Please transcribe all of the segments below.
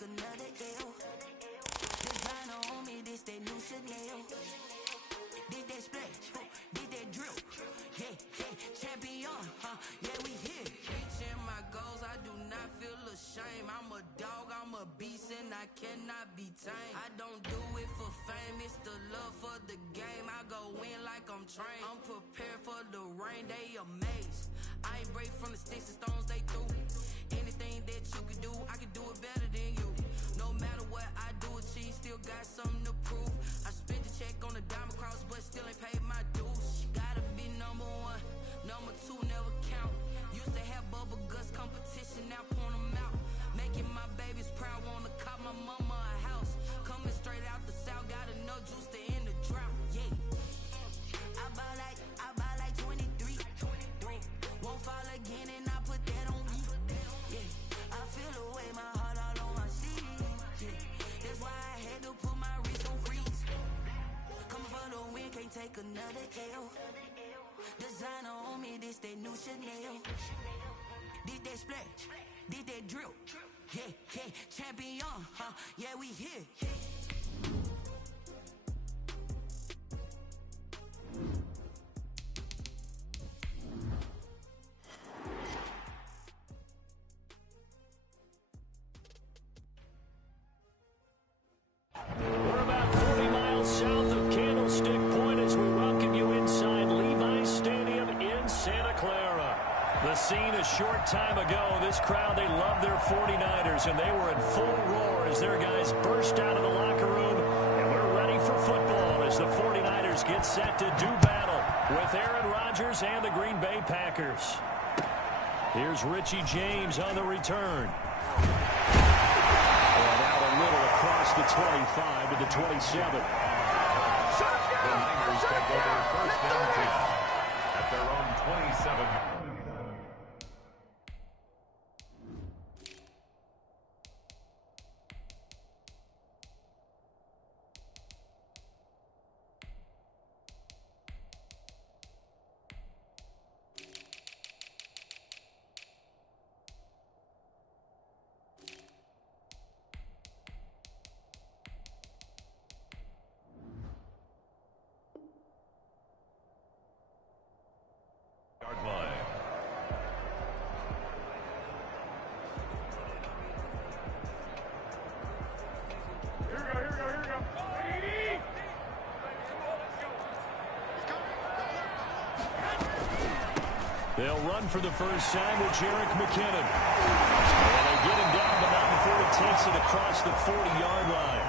take another L. Designer on me, this that new Chanel. This that splash, this that drill. Yeah, champion, yeah, we here. Reaching my goals, I do not feel ashamed. I'm a dog, I'm a beast, and I cannot be tamed. I don't do it for fame, it's the love for the game. I go in like I'm trained. I'm prepared for the rain, they amazed. I ain't break from the sticks and stones, they through. Anything that you can do, I can do it better than you. No matter what I do, achieve, still got something to prove. I spent the check on the diamond cross, but still ain't paid my dues. Gotta be number one, number two never count. Used to have bubble guts competition, now point them out. Making my babies proud, wanna cop my mama a house. Coming straight out the south, got enough juice to end the drought. Yeah, I buy like 23. Won't fall again, and I put that on me. Yeah, I feel the way, my heart all on my sleeve. Yeah, that's why I had to put my wrist on freeze. Coming for the win, can't take another L. Designer on me, this that new Chanel. This that splash, this that drill. Yeah, champion, yeah, we here. We're about 40 miles south of Candlestick Point as we welcome you inside Levi's Stadium in Santa Clara. The scene a short time ago, this crowd, they love their 49ers, and they were in full roar as their guys burst out of the locker room, and we're ready for football as the 49ers get set to do battle with Aaron Rodgers and the Green Bay Packers. Here's Richie James on the return. And out a little across the 25 to the 27. The Niners take over first down team at their own 27. They'll run for the first time with Jerick McKinnon. And they get him down, but not before he takes it across the 40-yard line.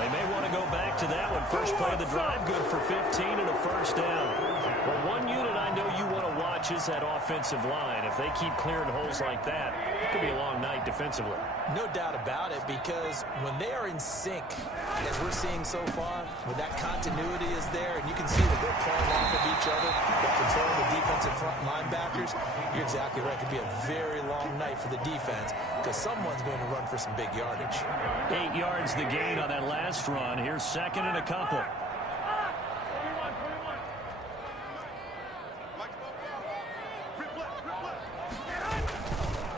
They may want to go back to that one. First play of the drive, good for 15 and a first down. But one unit I know you want to watch is that offensive line. If they keep clearing holes like that, it could be a long night defensively. No doubt about it, because when they are in sync, as we're seeing so far, when that continuity is there, and you can see that they're playing off of each other, they're controlling the defensive front linebackers, you're exactly right. It could be a very long night for the defense, because someone's going to run for some big yardage. 8 yards the gain on that last run. Here's second and a couple.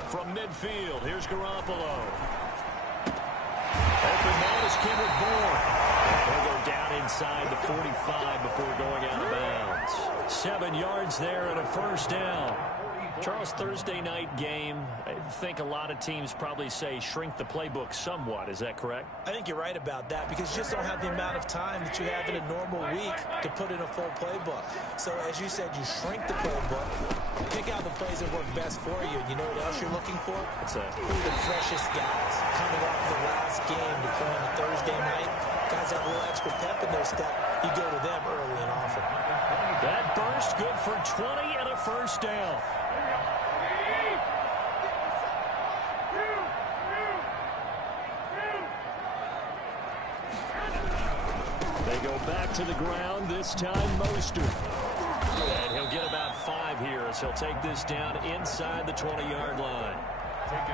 From midfield, here's Garoppolo. Open man is Kendrick Bourne. He'll go down inside the 45 before going out of bounds. 7 yards there and a first down. Charles, Thursday night game, I think a lot of teams probably say shrink the playbook somewhat. Is that correct? I think you're right about that, because you just don't have the amount of time that you have in a normal week to put in a full playbook. So as you said, you shrink the playbook, pick out the plays that work best for you. And you know what else you're looking for? What's that? Who are the freshest guys coming off the last game to play on a Thursday night? Guys have a little extra pep in their step. You go to them early and often. That burst good for 20 and a first down. They go back to the ground, this time Mostert. And he'll get about 5 here as he'll take this down inside the 20-yard line.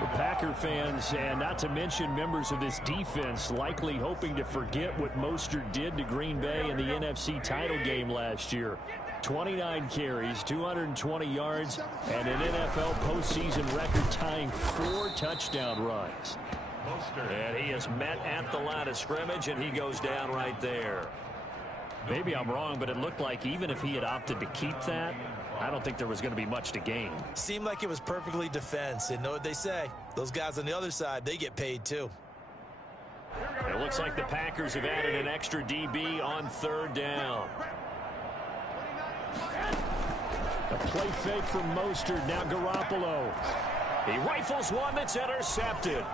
The Packer fans, and not to mention members of this defense, likely hoping to forget what Mostert did to Green Bay in the NFC title game last year. 29 carries, 220 yards, and an NFL postseason record-tying 4 touchdown runs. And he is met at the line of scrimmage, and he goes down right there. Maybe I'm wrong, but it looked like even if he had opted to keep that, I don't think there was going to be much to gain. Seemed like it was perfectly defense. And know what they say? Those guys on the other side, they get paid too. It looks like the Packers have added an extra DB on third down. A play fake from Mostert. Now Garoppolo. He rifles one that's intercepted.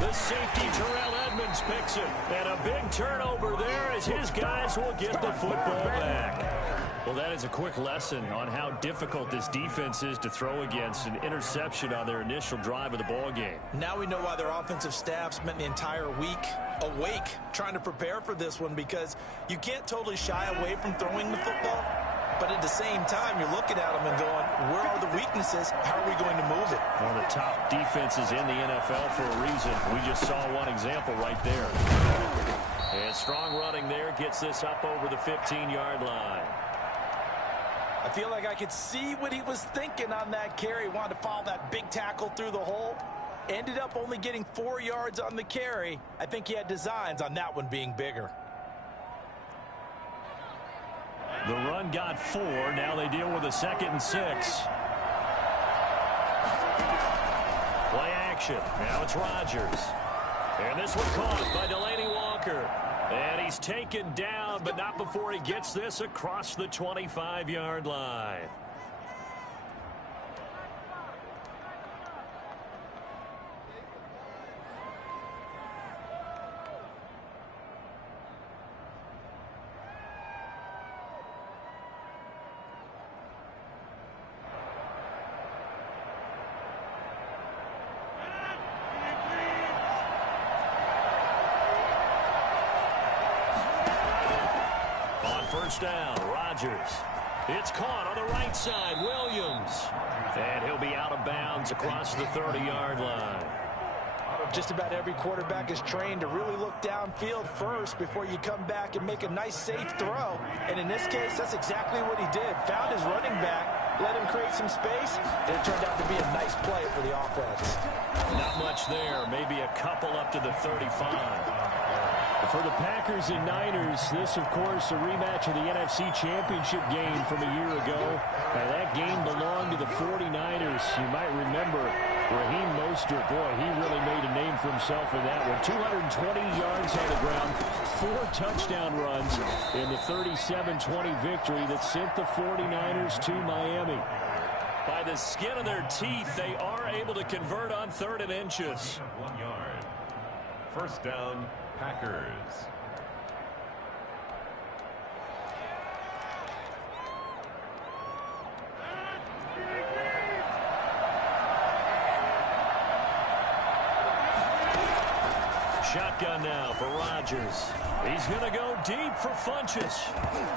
The safety, Terrell Edmonds, picks it. And a big turnover there as his guys will get the football back. Well, that is a quick lesson on how difficult this defense is to throw against. An interception on their initial drive of the ball game. Now we know why their offensive staff spent the entire week awake trying to prepare for this one, because you can't totally shy away from throwing the football. But at the same time, you're looking at them and going, where are the weaknesses? How are we going to move it? One of the top defenses in the NFL for a reason. We just saw one example right there. And strong running there gets this up over the 15-yard line. I feel like I could see what he was thinking on that carry. Wanted to follow that big tackle through the hole. Ended up only getting 4 yards on the carry. I think he had designs on that one being bigger. The run got 4. Now they deal with a 2nd and 6. Play action. Now it's Rodgers. And this one caught by Delaney Walker. And he's taken down, but not before he gets this across the 25-yard line. First down, Rodgers. It's caught on the right side, Williams. And he'll be out of bounds across the 30-yard line. Just about every quarterback is trained to really look downfield first before you come back and make a nice, safe throw. And in this case, that's exactly what he did. Found his running back, let him create some space, and it turned out to be a nice play for the offense. Not much there, maybe a couple up to the 35. For the Packers and Niners, this, of course, a rematch of the NFC Championship game from a year ago. That game belonged to the 49ers. You might remember Raheem Mostert. Boy, he really made a name for himself in that one. 220 yards on the ground, 4 touchdown runs in the 37-20 victory that sent the 49ers to Miami. By the skin of their teeth, they are able to convert on 3rd and inches. 1 yard. First down, Packers. Shotgun now for Rodgers. He's going to go deep for Funchess.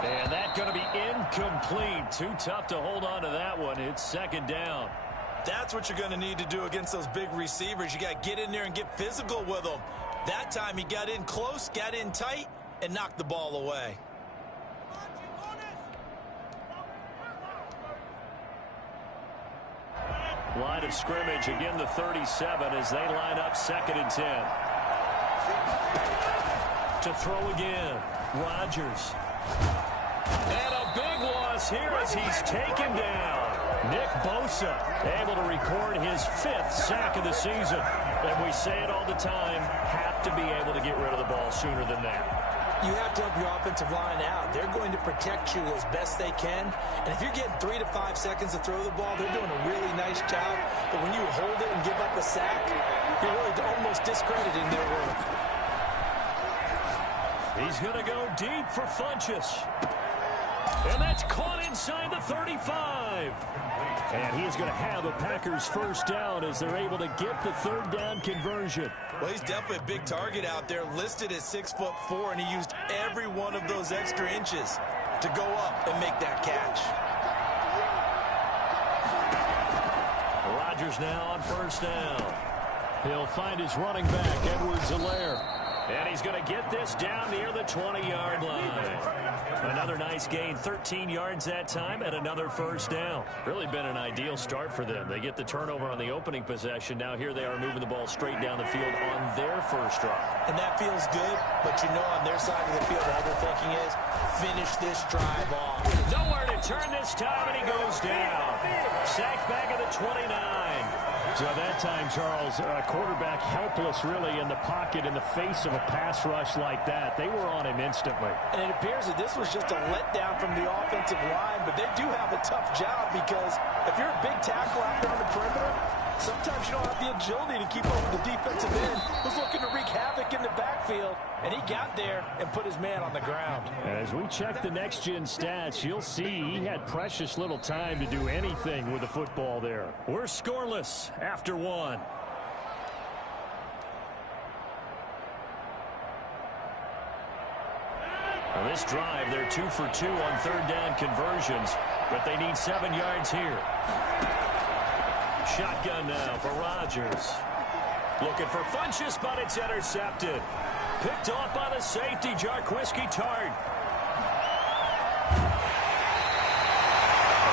And that's going to be incomplete. Too tough to hold on to that one. It's 2nd down. That's what you're going to need to do against those big receivers. You got to get in there and get physical with them. That time he got in close, got in tight, and knocked the ball away. Line of scrimmage, again the 37 as they line up 2nd and 10. To throw again, Rodgers. And a big loss here as he's taken down. Nick Bosa able to record his 5th sack of the season. And we say it all the time, have to be able to get rid of the ball sooner than that. You have to help your offensive line out. They're going to protect you as best they can. And if you're getting 3 to 5 seconds to throw the ball, they're doing a really nice job. But when you hold it and give up a sack, you're really almost discrediting their work. He's going to go deep for Funchess. And that's caught inside the 35. And he is going to have a Packers first down as they're able to get the 3rd down conversion. Well, he's definitely a big target out there, listed at 6'4", and he used every one of those extra inches to go up and make that catch. Rodgers now on first down. He'll find his running back, Edwards-Helaire. And he's going to get this down near the 20-yard line. Another nice gain, 13 yards that time, and another first down. Really been an ideal start for them. They get the turnover on the opening possession. Now here they are moving the ball straight down the field on their first drive. And that feels good, but you know on their side of the field, all they're thinking is, finish this drive off. Nowhere to turn this time, and he goes down. Sacked back at the 29. So that time, Charles, quarterback helpless really in the pocket in the face of a pass rush like that. They were on him instantly. And it appears that this was just a letdown from the offensive line, but they do have a tough job because if you're a big tackle out there on the perimeter, sometimes you don't have the agility to keep up with the defensive end who's looking to wreak havoc in the backfield, and he got there and put his man on the ground. As we check the next-gen stats, you'll see he had precious little time to do anything with the football there. We're scoreless after one. Now this drive, they're 2 for 2 on third down conversions, but they need 7 yards here. Shotgun now for Rodgers. Looking for Funchess, but it's intercepted. Picked off by the safety, Jarquiski Tart.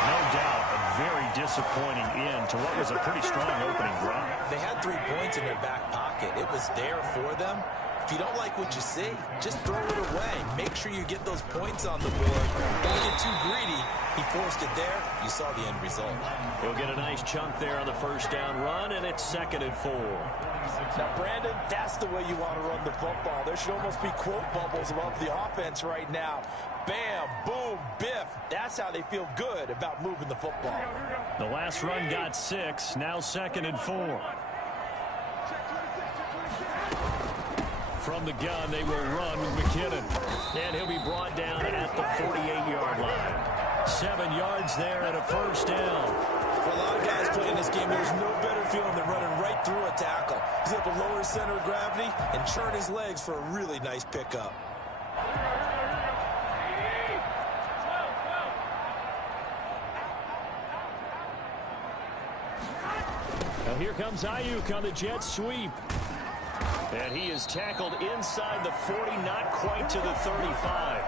No doubt, a very disappointing end to what was a pretty strong opening drive. They had 3 points in their back pocket. It was there for them. If you don't like what you see, just throw it away. Make sure you get those points on the board. Don't get too greedy. He forced it there. You saw the end result. He'll get a nice chunk there on the first down run, and it's 2nd and 4. Now, Brandon, that's the way you want to run the football. There should almost be quote bubbles above the offense right now. Bam, boom, biff. That's how they feel good about moving the football. The last run got 6. Now 2nd and 4. From the gun, they will run with McKinnon. And he'll be brought down at the 48-yard line. 7 yards there and a first down. For a lot of guys playing this game, there's no better feeling than running right through a tackle. He's able to lower his center of gravity and churn his legs for a really nice pickup. Now here comes Ayuk on the jet sweep. And he is tackled inside the 40, not quite to the 35.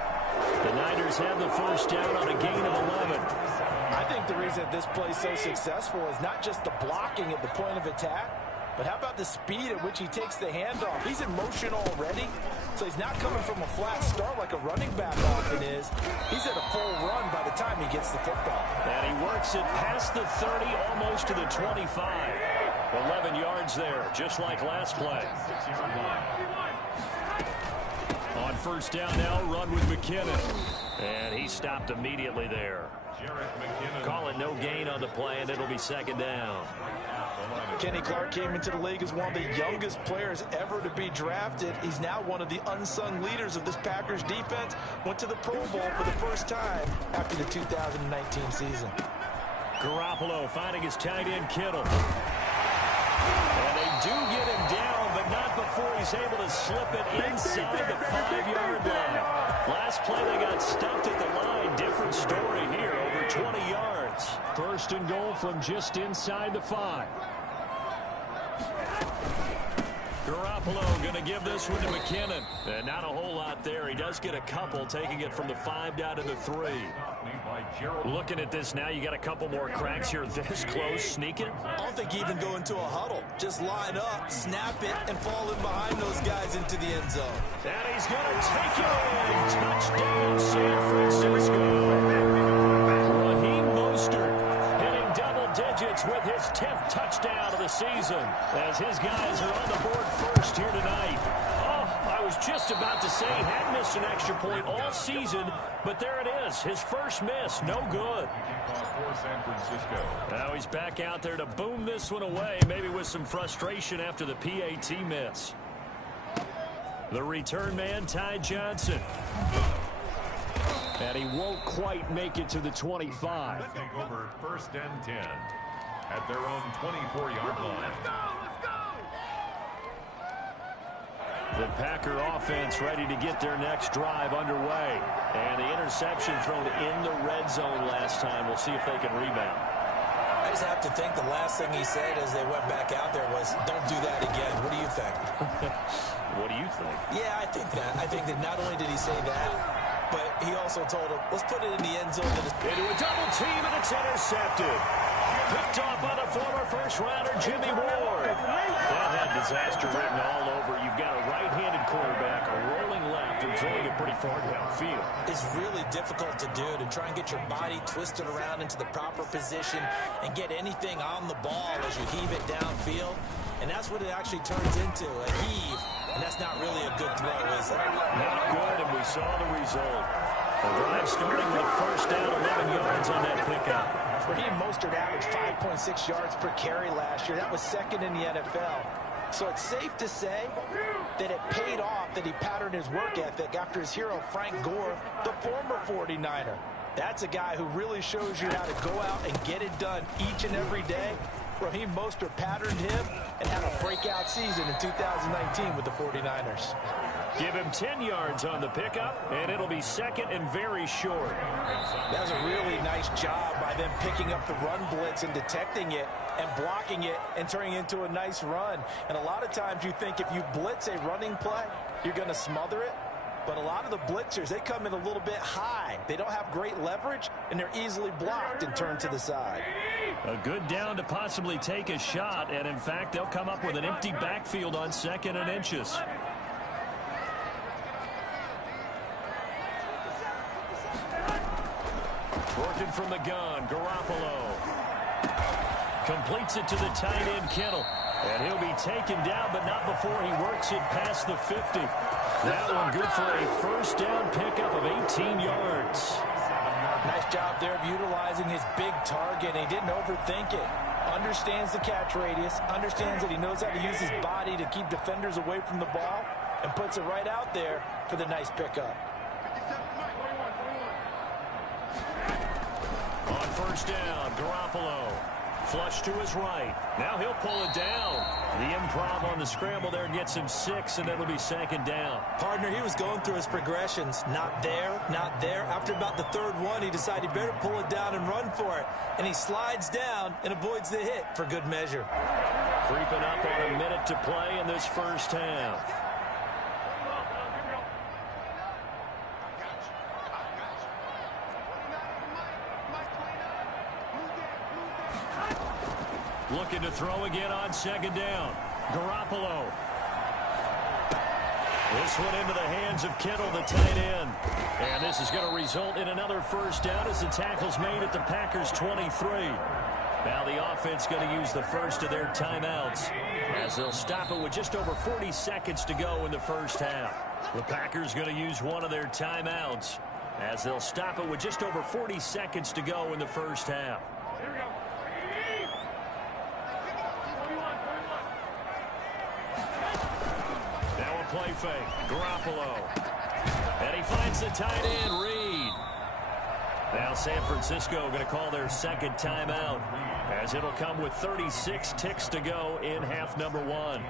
The Niners have the first down on a gain of 11. I think the reason this play is so successful is not just the blocking at the point of attack, but how about the speed at which he takes the handoff? He's in motion already, so he's not coming from a flat start like a running back often is. He's at a full run by the time he gets the football. And he works it past the 30, almost to the 25. 11 yards there, just like last play. On first down now, run with McKinnon. And he stopped immediately there. Call it no gain on the play, and it'll be 2nd down. Kenny Clark came into the league as one of the youngest players ever to be drafted. He's now one of the unsung leaders of this Packers defense. Went to the Pro Bowl for the first time after the 2019 season. Garoppolo finding his tight end Kittle. And they do get him down, but not before he's able to slip it inside the 5-yard line. Last play, they got stuffed at the line. Different story here, over 20 yards. First and goal from just inside the 5. Garoppolo going to give this one to McKinnon. And not a whole lot there. He does get a couple, taking it from the 5 down to the 3. Looking at this now, you got a couple more cracks here this close. Sneak it. I don't think you even go into a huddle. Just line up, snap it, and fall in behind those guys into the end zone. And he's going to take it in. Touchdown, San Francisco. Raheem Mostert hitting double digits with his 10th touchdown of the season as his guys are on the board first here tonight. Oh, I was just about to say he had missed an extra point all season, but there it is. His first miss, no good. Now he's back out there to boom this one away, maybe with some frustration after the PAT miss. The return man, Ty Johnson. And he won't quite make it to the 25. Let's take over 1st and 10 at their own 24-yard line. The Packer offense ready to get their next drive underway. And the interception thrown in the red zone last time. We'll see if they can rebound. just have to think the last thing he said as they went back out there was, don't do that again. What do you think? What do you think? Yeah, I think that. I think that not only did he say that, but he also told him, let's put it in the end zone. Into a double team, and it's intercepted. Picked off by the former first-rounder, Jimmy Ward. That had disaster written all over. You've got a right-handed quarterback, a rolling left, and throwing it pretty far downfield. It's really difficult to do, to try and get your body twisted around into the proper position and get anything on the ball as you heave it downfield. And that's what it actually turns into, a heave. And that's not really a good throw, is it? Not good, and we saw the result. The drive starting with a first down, 11 yards on that pickup. Raheem Mostert averaged 5.6 yards per carry last year. That was second in the NFL. So it's safe to say that it paid off that he patterned his work ethic after his hero, Frank Gore, the former 49er. That's a guy who really shows you how to go out and get it done each and every day. Raheem Mostert patterned him and had a breakout season in 2019 with the 49ers. Give him 10 yards on the pickup, and it'll be second and very short. That was a really nice job by them picking up the run blitz and detecting it and blocking it and turning it into a nice run. And a lot of times you think if you blitz a running play, you're going to smother it. But a lot of the blitzers, they come in a little bit high. They don't have great leverage, and they're easily blocked and turned to the side. A good down to possibly take a shot, and in fact, they'll come up with an empty backfield on 2nd and inches. Working from the gun, Garoppolo. Completes it to the tight end, Kittle. And he'll be taken down, but not before he works it past the 50. That one good for a first down pickup of 18 yards. Nice job there of utilizing his big target. He didn't overthink it. Understands the catch radius. Understands that he knows how to use his body to keep defenders away from the ball. And puts it right out there for the nice pickup. On first down, Garoppolo. Flush to his right. Now he'll pull it down. The improv on the scramble there gets him 6, and it'll be 2nd down. Partner, he was going through his progressions. Not there, not there. After about the 3rd one, he decided he better pull it down and run for it. And he slides down and avoids the hit for good measure. Creeping up on a minute to play in this first half. Looking to throw again on 2nd down. Garoppolo. This one into the hands of Kittle, the tight end. And this is going to result in another first down as the tackle's made at the Packers' 23. Now the offense going to use the first of their timeouts as they'll stop it with just over 40 seconds to go in the first half. The Packers going to use one of their timeouts as they'll stop it with just over 40 seconds to go in the first half. Play fake. Garoppolo. And he finds the tight end, Reed. Now San Francisco going to call their 2nd timeout as it'll come with 36 ticks to go in half number 1.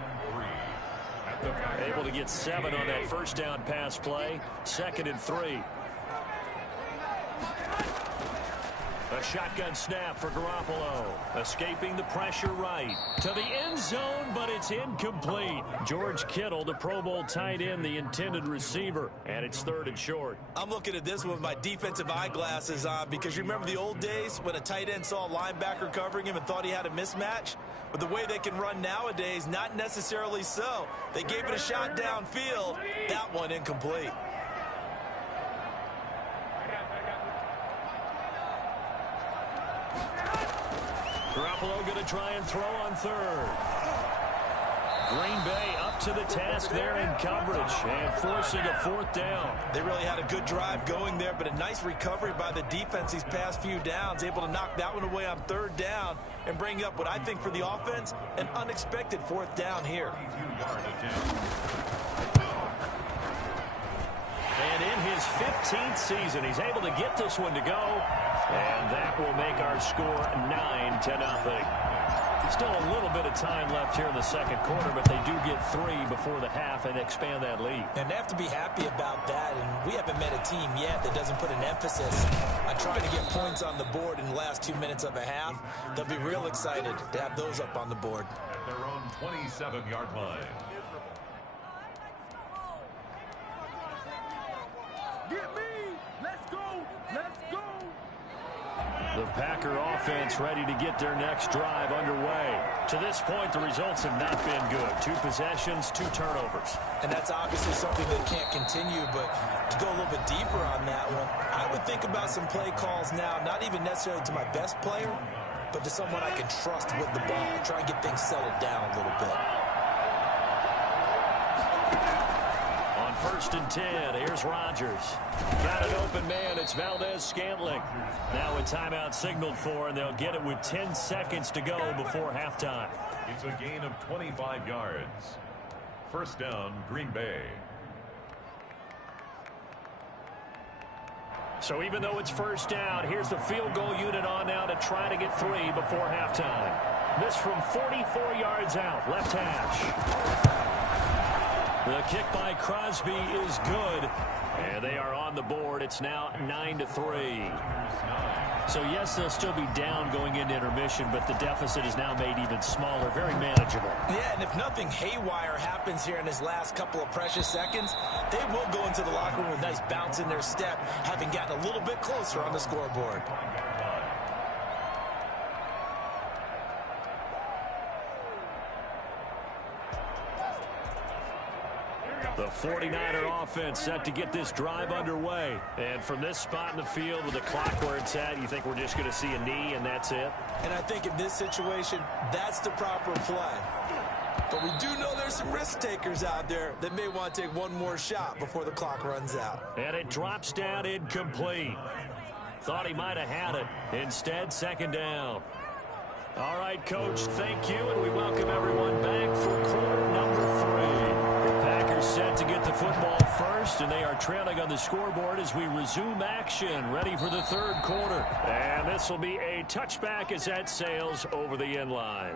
Able to get 7 on that first down pass play. 2nd and 3. A shotgun snap for Garoppolo. Escaping the pressure right. To the end zone, but it's incomplete. George Kittle, the Pro Bowl tight end, the intended receiver. And it's 3rd and short. I'm looking at this one with my defensive eyeglasses on because you remember the old days when a tight end saw a linebacker covering him and thought he had a mismatch? But the way they can run nowadays, not necessarily so. They gave it a shot downfield. That one incomplete. Garoppolo going to try and throw on 3rd. Green Bay up to the task there in coverage and forcing a 4th down. They really had a good drive going there, but a nice recovery by the defense these past few downs, able to knock that one away on 3rd down and bring up what I think for the offense, an unexpected 4th down here. And in his 15th season, he's able to get this one to go. And that will make our score 9-0. Still a little bit of time left here in the second quarter, but they do get 3 before the half and expand that lead. And they have to be happy about that, and we haven't met a team yet that doesn't put an emphasis on trying to get points on the board in the last 2 minutes of a half. They'll be real excited to have those up on the board. At their own 27-yard line. Get me! Let's go! Let's go! The Packer offense ready to get their next drive underway. To this point, the results have not been good. 2 possessions, 2 turnovers. And that's obviously something that can't continue, but to go a little bit deeper on that one, I would think about some play calls now, not even necessarily to my best player, but to someone I can trust with the ball. Try and get things settled down a little bit. On 1st and 10, here's Rodgers. Got an open man. It's Valdez-Scantling. Now a timeout signaled for, and they'll get it with 10 seconds to go before halftime. It's a gain of 25 yards. First down, Green Bay. So even though it's first down, here's the field goal unit on now to try to get 3 before halftime. This from 44 yards out, left hash. The kick by Crosby is good, and they are on the board. It's now 9-3. So, yes, they'll still be down going into intermission, but the deficit is now made even smaller, very manageable. Yeah, and if nothing haywire happens here in his last couple of precious seconds, they will go into the locker room with a nice bounce in their step, having gotten a little bit closer on the scoreboard. The 49er offense set to get this drive underway. And from this spot in the field with the clock where it's at, you think we're just going to see a knee and that's it? And I think in this situation, that's the proper play. But we do know there's some risk takers out there that may want to take one more shot before the clock runs out. And it drops down incomplete. Thought he might have had it. Instead, second down. All right, Coach, thank you, and we welcome everyone back for quarter number 3. Set to get the football first, and they are trailing on the scoreboard as we resume action, ready for the third quarter. And this will be a touchback as that sails over the end line.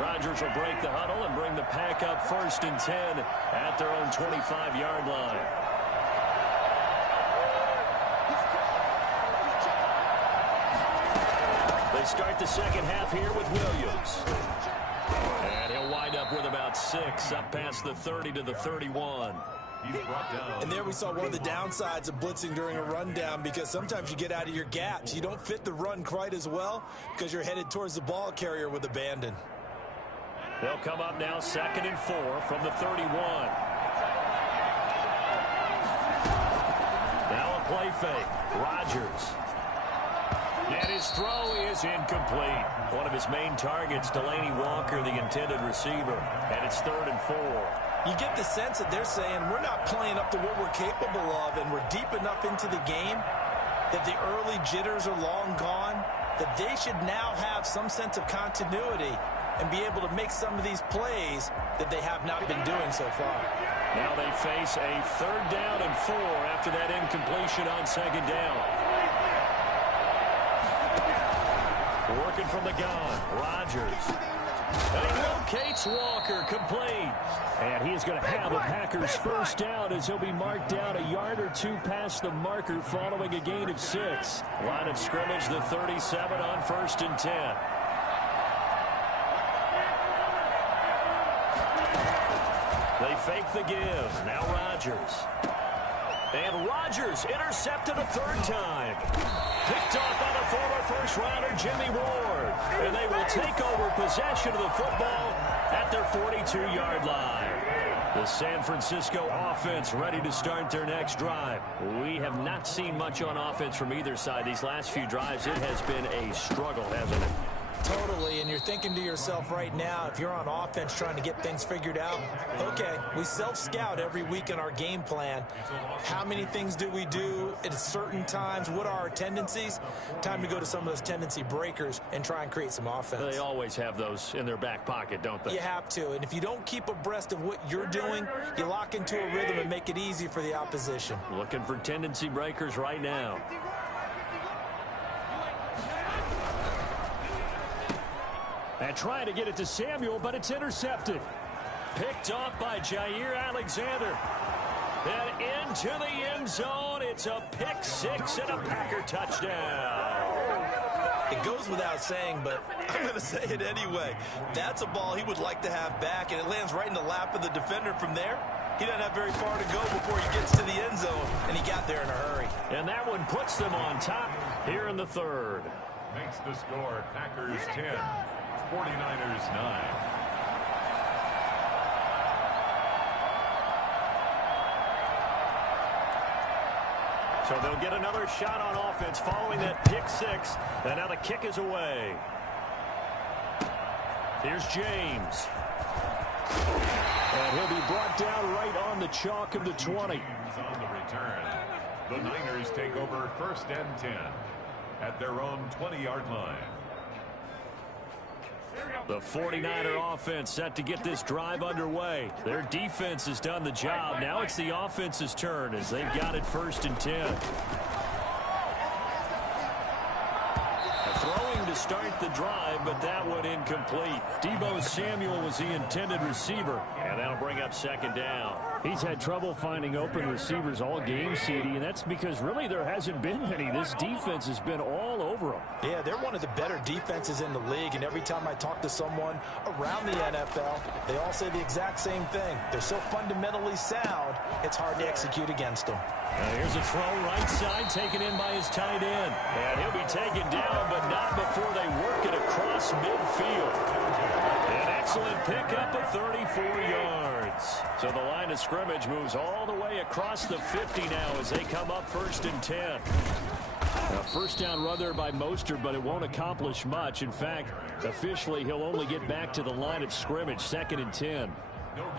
Rodgers will break the huddle and bring the pack up 1st and 10 at their own 25-yard line. They start the second half here with Williams. And he'll wind up with about 6, up past the 30 to the 31. He's brought down. And there we saw one of the downsides of blitzing during a rundown, because sometimes you get out of your gaps. You don't fit the run quite as well because you're headed towards the ball carrier with abandon. They'll come up now 2nd and 4 from the 31. Now a play fake. Rodgers. And his throw is incomplete. One of his main targets, Delaney Walker, the intended receiver. And it's 3rd and 4. You get the sense that they're saying we're not playing up to what we're capable of, and we're deep enough into the game that the early jitters are long gone, that they should now have some sense of continuity and be able to make some of these plays that they have not been doing so far. Now they face a 3rd down and 4 after that incompletion on 2nd down. Working from the gun, Rodgers. And he locates Walker, complete. And he's going to have a Packers first down as he'll be marked down a yard or 2 past the marker following a gain of 6. Line of scrimmage, the 37 on 1st and 10. They fake the give. Now Rodgers. And Rodgers intercepted a 3rd time. Picked off by the former first-rounder Jimmy Ward. And they will take over possession of the football at their 42-yard line. The San Francisco offense ready to start their next drive. We have not seen much on offense from either side. These last few drives, it has been a struggle, hasn't it? Totally, and you're thinking to yourself right now, if you're on offense trying to get things figured out, okay, we self-scout every week in our game plan. How many things do we do at certain times? What are our tendencies? Time to go to some of those tendency breakers and try and create some offense. They always have those in their back pocket, don't they? You have to, and if you don't keep abreast of what you're doing, you lock into a rhythm and make it easy for the opposition. Looking for tendency breakers right now. And trying to get it to Samuel, but it's intercepted. Picked off by Jair Alexander. And into the end zone. It's a pick six and a Packer touchdown. It goes without saying, but I'm going to say it anyway. That's a ball he would like to have back, and it lands right in the lap of the defender from there. He doesn't have very far to go before he gets to the end zone, and he got there in a hurry. And that one puts them on top here in the third. Makes the score Packers 10, 49ers 9. So they'll get another shot on offense following that pick six. And now the kick is away. Here's James. And he'll be brought down right on the chalk of the 20. On the return, the Niners take over 1st and 10 at their own 20-yard line. The 49er offense set to get this drive underway. Their defense has done the job. Now it's the offense's turn as they've got it 1st and 10. Throwing to start the drive, but that one incomplete. Deebo Samuel was the intended receiver, and that'll bring up 2nd down. He's had trouble finding open receivers all game, CD, and that's because really there hasn't been many. This defense has been all over them. Yeah, they're one of the better defenses in the league, and every time I talk to someone around the NFL, they all say the exact same thing. They're so fundamentally sound, it's hard to execute against them. Here's a throw right side, taken in by his tight end. And he'll be taken down, but not before they work it across midfield. An excellent pickup of 34 yards. So the line of scrimmage moves all the way across the 50 now as they come up 1st and 10. A 1st down run there by Mostert, but it won't accomplish much. In fact, officially, he'll only get back to the line of scrimmage, 2nd and 10.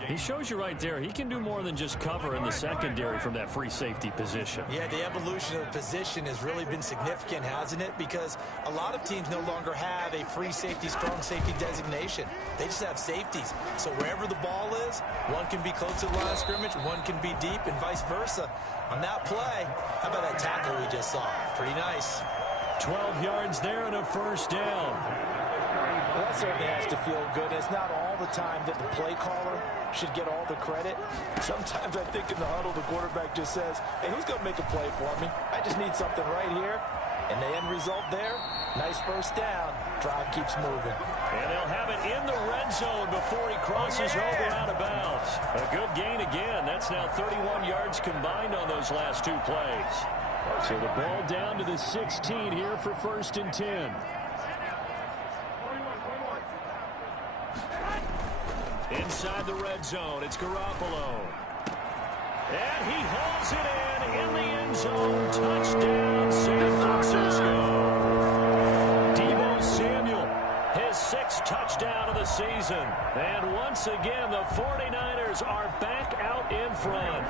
He shows you right there, he can do more than just cover in the secondary from that free safety position. Yeah, the evolution of the position has really been significant, hasn't it? Because a lot of teams no longer have a free safety, strong safety designation. They just have safeties. So wherever the ball is, one can be close to the line of scrimmage, one can be deep, and vice versa. On that play, how about that tackle we just saw? Pretty nice. 12 yards there and a 1st down. Well, that certainly has to feel good. It's not all the time that the play caller should get all the credit. Sometimes I think in the huddle, the quarterback just says, hey, who's going to make a play for me? I just need something right here. And the end result there, nice 1st down. Drive keeps moving. And they'll have it in the red zone before he crosses over out of bounds. A good gain again. That's now 31 yards combined on those last 2 plays. So the ball down to the 16 here for 1st and 10. Inside the red zone, it's Garoppolo. And he hauls it in the end zone. Touchdown, San Francisco. Deebo Samuel, his 6th touchdown of the season. And once again, the 49ers are back out in front.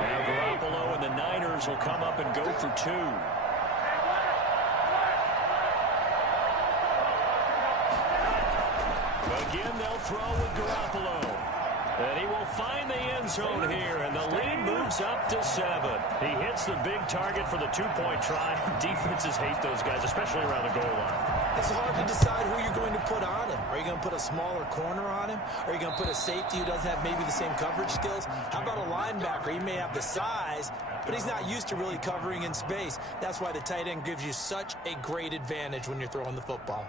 Now Garoppolo and the Niners will come up and go for 2. Again, they'll throw with Garoppolo. And he will find the end zone here, and the lead moves up to 7. He hits the big target for the 2-point try. Defenses hate those guys, especially around the goal line. It's hard to decide who you're going to put on him. Are you going to put a smaller corner on him? Are you going to put a safety who doesn't have maybe the same coverage skills? How about a linebacker? He may have the size, but he's not used to really covering in space. That's why the tight end gives you such a great advantage when you're throwing the football.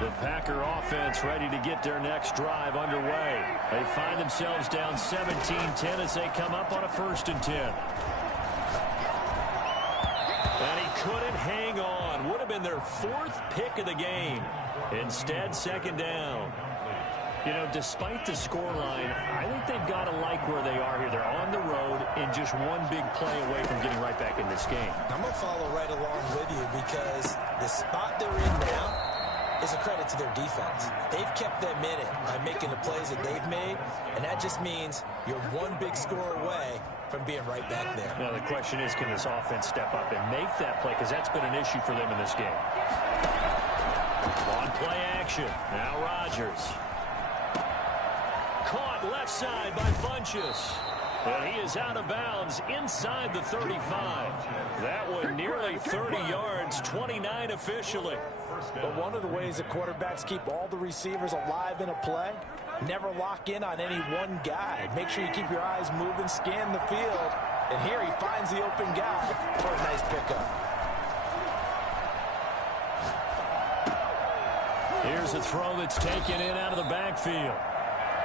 The Packer offense ready to get their next drive underway. They find themselves down 17-10 as they come up on a 1st and 10. And he couldn't hang on. Would have been their 4th pick of the game. Instead, 2nd down. You know, despite the scoreline, I think they've got to like where they are here. They're on the road and just one big play away from getting right back in this game. I'm going to follow right along with you because the spot they're in now is a credit to their defense. They've kept them in it by making the plays that they've made, and that just means you're one big score away from being right back there. Now, the question is, can this offense step up and make that play? Because that's been an issue for them in this game. On play action. Now Rodgers. Caught left side by Funchess. And he is out of bounds inside the 35. That one nearly 30 yards, 29 officially. But one of the ways that quarterbacks keep all the receivers alive in a play, never lock in on any one guy. Make sure you keep your eyes moving, scan the field. And here he finds the open guy for a nice pickup. Here's a throw that's taken in out of the backfield.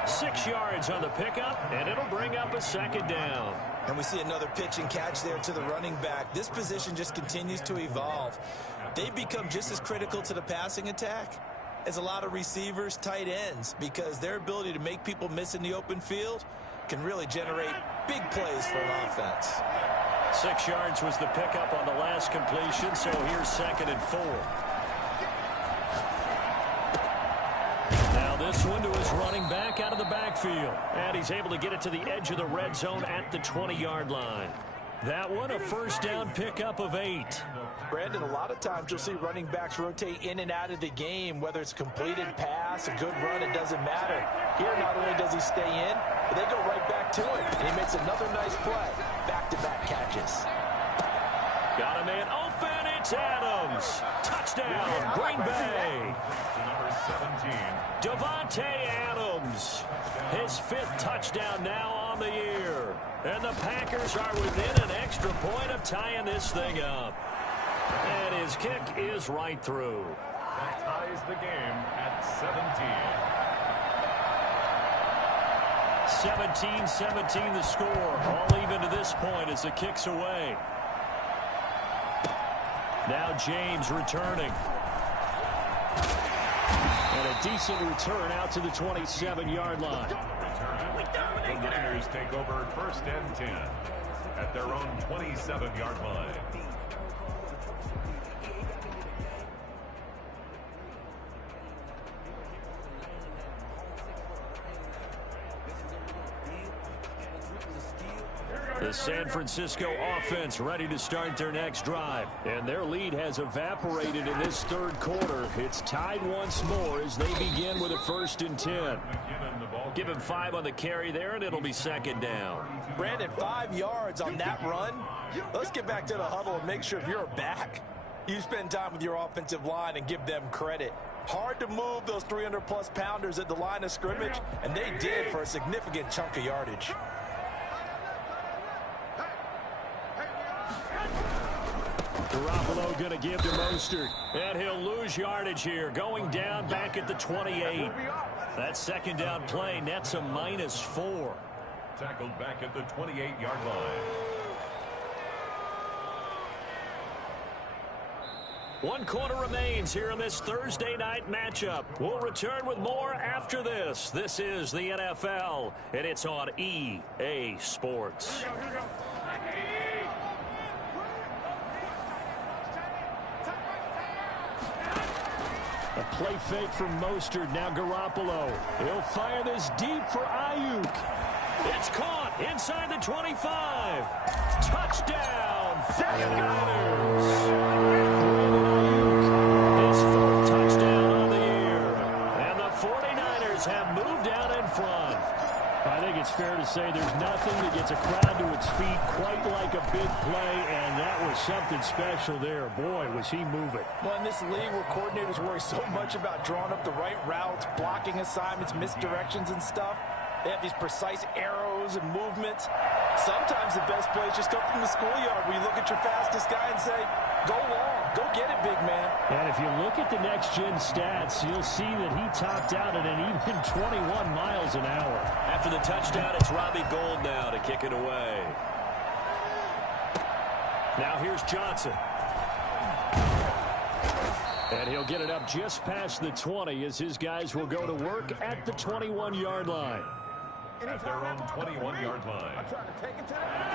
6 yards on the pickup, and it'll bring up a 2nd down. And we see another pitch and catch there to the running back. This position just continues to evolve. They've become just as critical to the passing attack as a lot of receivers, tight ends, because their ability to make people miss in the open field can really generate big plays for an offense. 6 yards was the pickup on the last completion, so here's 2nd and 4. Now this one to his running back out of the backfield. And he's able to get it to the edge of the red zone at the 20-yard line. That one a 1st down pickup of 8. Brandon, a lot of times you'll see running backs rotate in and out of the game, whether it's a completed pass, a good run, it doesn't matter. Here, not only does he stay in, but they go right back to him. And he makes another nice play. Back-to-back catches. Got a man open. It's Adams. Touchdown, Green Bay. Number 17. Davante Adams. His 5th touchdown now on the year. And the Packers are within an extra point of tying this thing up. And his kick is right through. That ties the game at 17. 17-17 the score. All even to this point as the kick's away. Now James returning. And a decent return out to the 27-yard line. The Niners take over 1st and 10 at their own 27-yard line. The San Francisco offense ready to start their next drive. And their lead has evaporated in this 3rd quarter. It's tied once more as they begin with a 1st and 10. Give him 5 on the carry there, and it'll be 2nd down. Brandon, 5 yards on that run. Let's get back to the huddle and make sure if you're a back, you spend time with your offensive line and give them credit. Hard to move those 300-plus pounders at the line of scrimmage, and they did for a significant chunk of yardage. Garoppolo going to give to Mostert. And he'll lose yardage here. Going down back at the 28. That 2nd down play nets a -4. Tackled back at the 28-yard line. 1 quarter remains here in this Thursday night matchup. We'll return with more after this. This is the NFL, and it's on EA Sports. A play fake from Mostert. Now Garoppolo. He'll fire this deep for Ayuk. It's caught inside the 25. Touchdown, 49ers. His 4th touchdown on the year. And the 49ers have moved out in front. I think it's fair to say there's nothing that gets a crowd to its feet quite like a big play, and that was something special there. Boy, was he moving. Well, in this league where coordinators worry so much about drawing up the right routes, blocking assignments, misdirections and stuff, they have these precise arrows and movements. Sometimes the best plays just come from the schoolyard where you look at your fastest guy and say, Go long. Go get it, big man. And if you look at the next-gen stats, you'll see that he topped out at an even 21 miles an hour. After the touchdown, it's Robbie Gould now to kick it away. Now here's Johnson. And he'll get it up just past the 20 as his guys will go to work at the 21-yard line. At their own 21-yard line.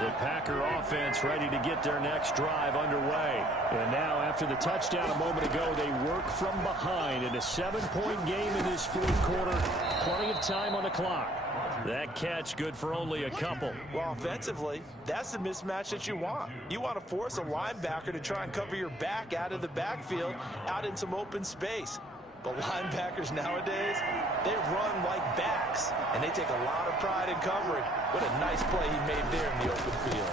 The Packer offense ready to get their next drive underway. And now after the touchdown a moment ago, they work from behind in a 7-point game in this fourth quarter. Plenty of time on the clock. That catch good for only a couple. Well, offensively, that's the mismatch that you want. You want to force a linebacker to try and cover your back out of the backfield, out in some open space. But linebackers nowadays, they run like backs, and they take a lot of pride in covering. What a nice play he made there in the open field.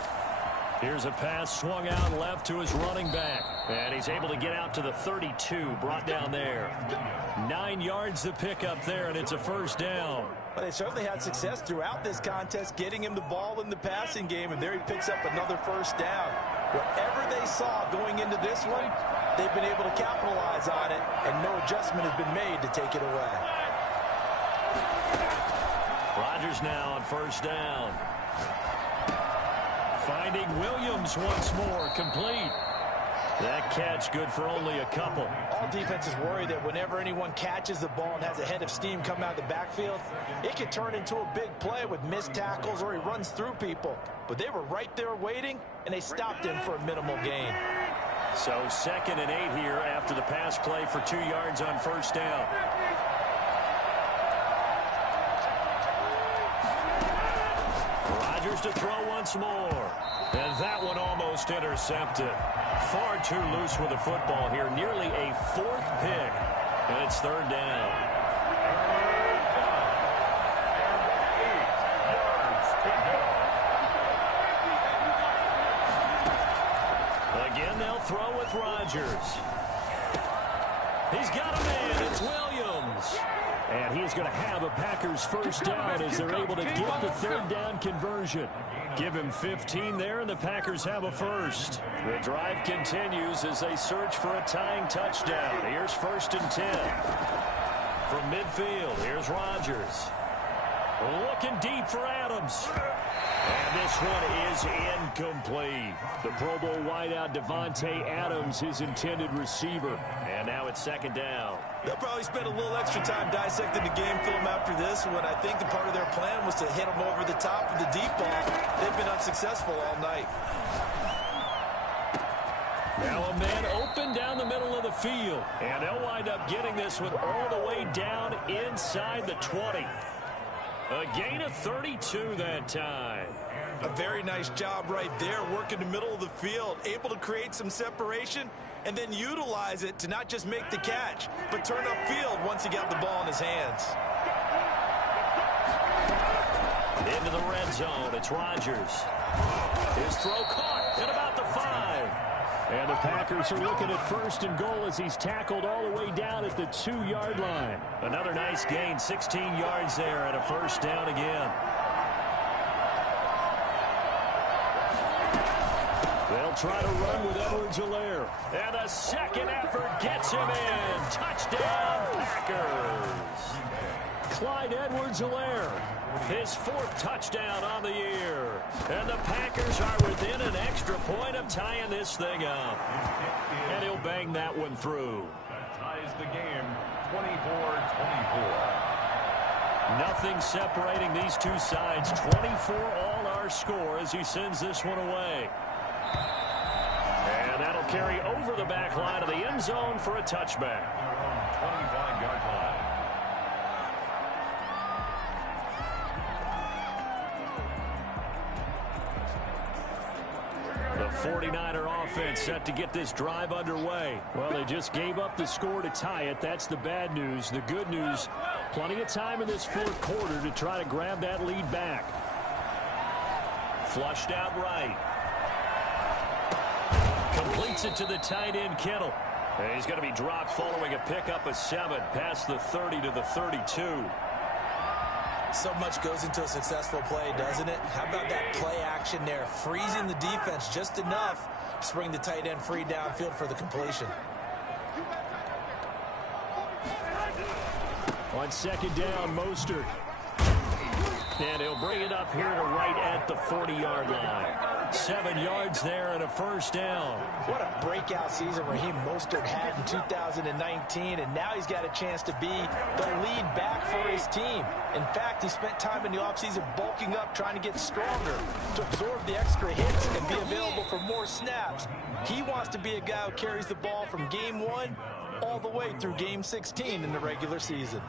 Here's a pass swung out left to his running back. And he's able to get out to the 32, brought down there. 9 yards to pick up there, and it's a first down. Well, they certainly had success throughout this contest, getting him the ball in the passing game, and there he picks up another first down. Whatever they saw going into this one, they've been able to capitalize on it, and no adjustment has been made to take it away. Rodgers now on first down. Finding Williams once more, complete. That catch good for only a couple. All defenses worry that whenever anyone catches the ball and has a head of steam come out of the backfield, it can turn into a big play with missed tackles or he runs through people. But they were right there waiting, and they stopped him for a minimal gain. So 2nd and 8 here after the pass play for 2 yards on first down. Rodgers to throw once more. And that one almost intercepted. Far too loose with the football here. Nearly a 4th pick. And it's 3rd down. Again, they'll throw with Rodgers. He's got a man. It's Williams. And he's going to have a Packers first down as they're able to get the 3rd down conversion. Give him 15 there, and the Packers have a first. The drive continues as they search for a tying touchdown. Here's 1st and 10. From midfield, here's Rodgers. Looking deep for Adams. And this one is incomplete. The Pro Bowl wideout Devontae Adams, his intended receiver. And now it's 2nd down. They'll probably spend a little extra time dissecting the game film after this one. I think the part of their plan was to hit them over the top of the deep ball. They've been unsuccessful all night. Now a man open down the middle of the field. And they'll wind up getting this one all the way down inside the 20. A gain of 32 that time. A very nice job right there, working the middle of the field, able to create some separation and then utilize it to not just make the catch, but turn upfield once he got the ball in his hands. Into the red zone, it's Rodgers. His throw caught at about the 5. And the Packers are looking at 1st and goal as he's tackled all the way down at the 2-yard line. Another nice gain, 16 yards there and a first down again. They'll try to run with Edwards-Helaire. And the second effort gets him in. Touchdown, Packers. Clyde Edwards-Helaire, his 4th touchdown on the year. And the Packers are within an extra point of tying this thing up. And he'll bang that one through. That ties the game 24-24. Nothing separating these two sides. 24 all our score as he sends this one away. And that'll carry over the back line of the end zone for a touchback. 25-yard line. The 49er offense set to get this drive underway. Well, they just gave up the score to tie it. That's the bad news. The good news, plenty of time in this 4th quarter to try to grab that lead back. Flushed out right. Completes it to the tight end, Kittle. And he's going to be dropped following a pickup of 7 past the 30 to the 32. So much goes into a successful play, doesn't it? How about that play action there, freezing the defense just enough Just bring the tight end free downfield for the completion. On second down, Mostert. And he'll bring it up here to right at the 40-yard line. 7 yards there and a first down. What a breakout season Raheem Mostert had in 2019, and now he's got a chance to be the lead back for his team. In fact, he spent time in the offseason bulking up, trying to get stronger, to absorb the extra hits and be available for more snaps. He wants to be a guy who carries the ball from game 1 all the way through game 16 in the regular season.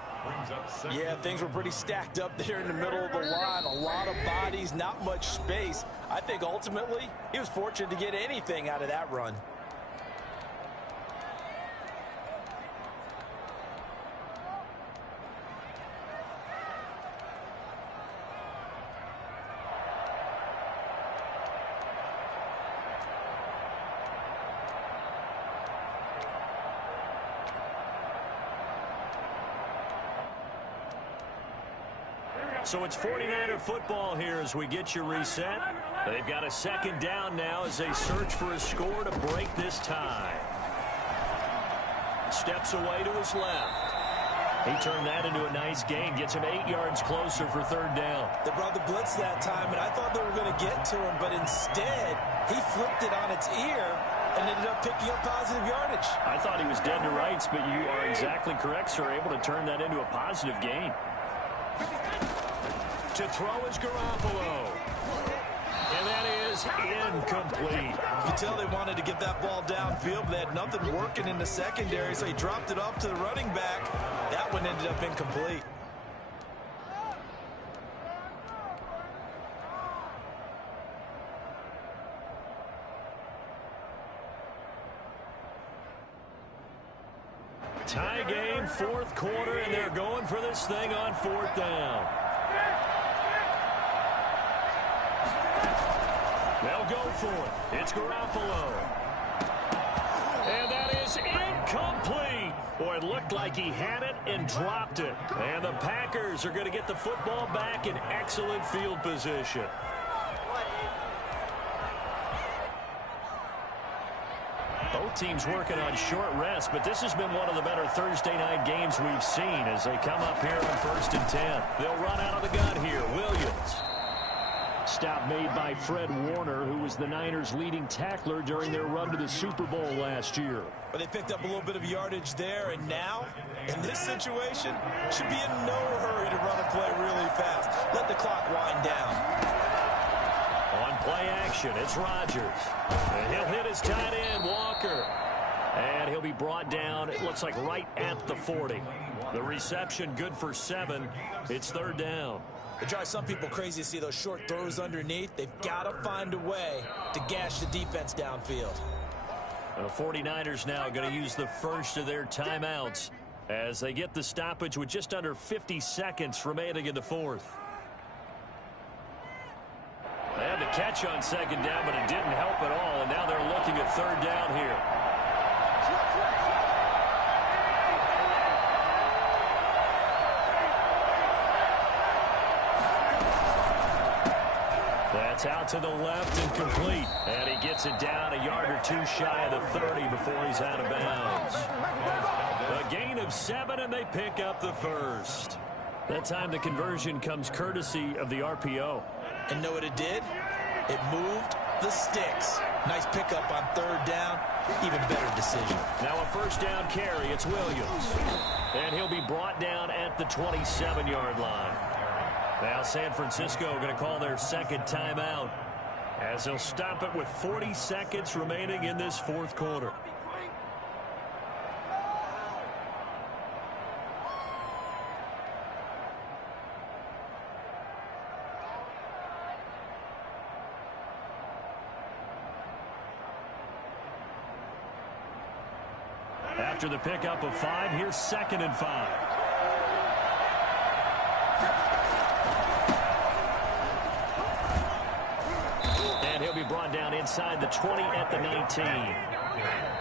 Yeah, things were pretty stacked up there in the middle of the line. A lot of bodies, not much space. I think ultimately he was fortunate to get anything out of that run. So it's 49er football here as we get you reset. They've got a second down now as they search for a score to break this tie. Steps away to his left. He turned that into a nice gain. Gets him 8 yards closer for third down. They brought the blitz that time, and I thought they were going to get to him, but instead he flipped it on its ear and ended up picking up positive yardage. I thought he was dead to rights, but you are exactly correct, sir. Able to turn that into a positive gain. To throw is Garoppolo. And that is incomplete. You could tell they wanted to get that ball downfield, but they had nothing working in the secondary, so he dropped it off to the running back. That one ended up incomplete. Tie game, fourth quarter, and they're going for this thing on fourth down. They'll go for it. It's Garoppolo. And that is incomplete. Boy, it looked like he had it and dropped it. And the Packers are going to get the football back in excellent field position. Both teams working on short rest, but this has been one of the better Thursday night games we've seen as they come up here on 1st and 10. They'll run out of the gun here. Williams. Stop made by Fred Warner, who was the Niners' leading tackler during their run to the Super Bowl last year. But they picked up a little bit of yardage there, and now, in this situation, should be in no hurry to run a play really fast. Let the clock wind down. On play action, it's Rodgers. And he'll hit his tight end, Walker. And he'll be brought down, it looks like right at the 40. The reception good for 7. It's third down. It drives some people crazy to see those short throws underneath. They've got to find a way to gash the defense downfield. The 49ers now going to use the first of their timeouts as they get the stoppage with just under 50 seconds remaining in the fourth. They had the catch on second down, but it didn't help at all, and now they're looking at third down here. That's out to the left and complete. And he gets it down a yard or two shy of the 30 before he's out of bounds. A gain of 7, and they pick up the first. That time the conversion comes courtesy of the RPO. And know what it did? It moved the sticks. Nice pickup on third down. Even better decision. Now a first down carry. It's Williams. And he'll be brought down at the 27-yard line. Now San Francisco going to call their second timeout as they'll stop it with 40 seconds remaining in this fourth quarter. After the pickup of 5, here's 2nd and 5. And he'll be brought down inside the 20 at the 19.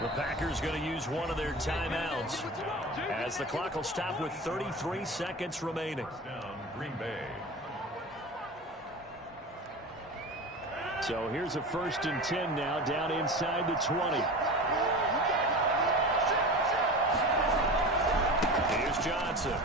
The Packers going to use one of their timeouts as the clock will stop with 33 seconds remaining. Green Bay. So here's a 1st and 10 now, down inside the 20. Here's Johnson.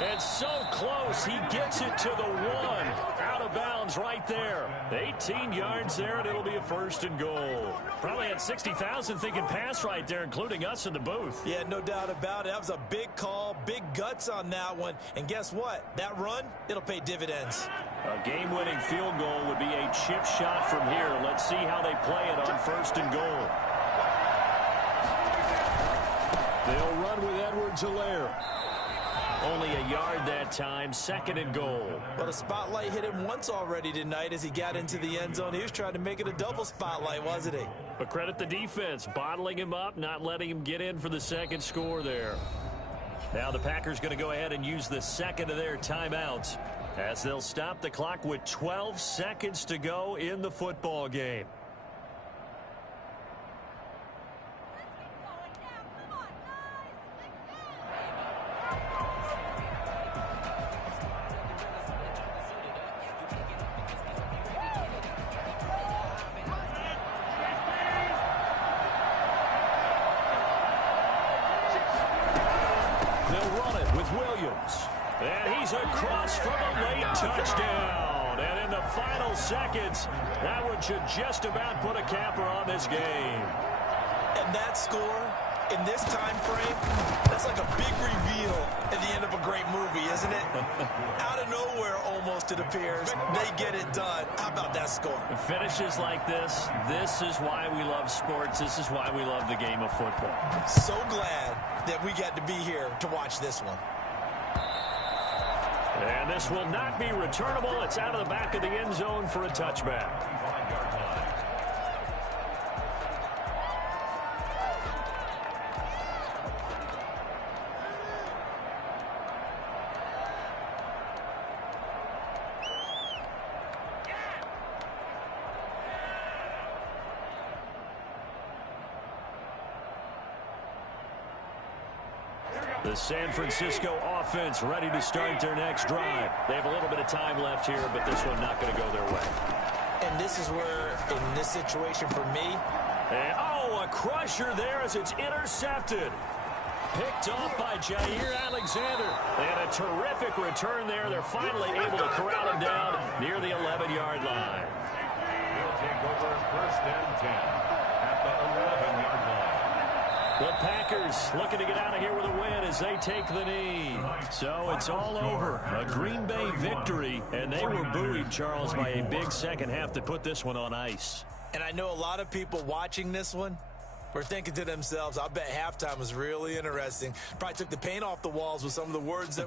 And so close, he gets it to the 1. Out of bounds right there. 18 yards there, and it'll be a 1st and goal. Probably had 60,000 thinking pass right there, including us in the booth. Yeah, no doubt about it. That was a big call, big guts on that one. And guess what? That run, it'll pay dividends. A game-winning field goal would be a chip shot from here. Let's see how they play it on 1st and goal. They'll run with Edwards-Helaire. Only a yard that time, 2nd and goal. Well, the spotlight hit him once already tonight as he got into the end zone. He was trying to make it a double spotlight, wasn't he? But credit the defense, bottling him up, not letting him get in for the 2nd score there. Now the Packers going to go ahead and use the 2nd of their timeouts as they'll stop the clock with 12 seconds to go in the football game. And he's across for the late touchdown. And in the final seconds, that one should just about put a capper on this game. And that score, in this time frame, that's like a big reveal at the end of a great movie, isn't it? Out of nowhere, almost, it appears. They get it done. How about that score? Finishes like this is why we love sports. This is why we love the game of football. So glad that we got to be here to watch this one. And this will not be returnable. It's out of the back of the end zone for a touchback. The San Francisco offense ready to start their next drive. They have a little bit of time left here, but this one not going to go their way. And this is where, in this situation for me... And, oh, a crusher there as it's intercepted. Picked off by Jair Alexander. And a terrific return there. They're finally able to corral him down near the 11-yard line. He'll take over 1st and 10 at the 11-yard line. The Packers looking to get out of here with a win as they take the knee. So it's all over. A Green Bay victory, and they were buoyed, Charles, by a big second half to put this one on ice. And I know a lot of people watching this one were thinking to themselves, I bet halftime was really interesting. Probably took the paint off the walls with some of the words that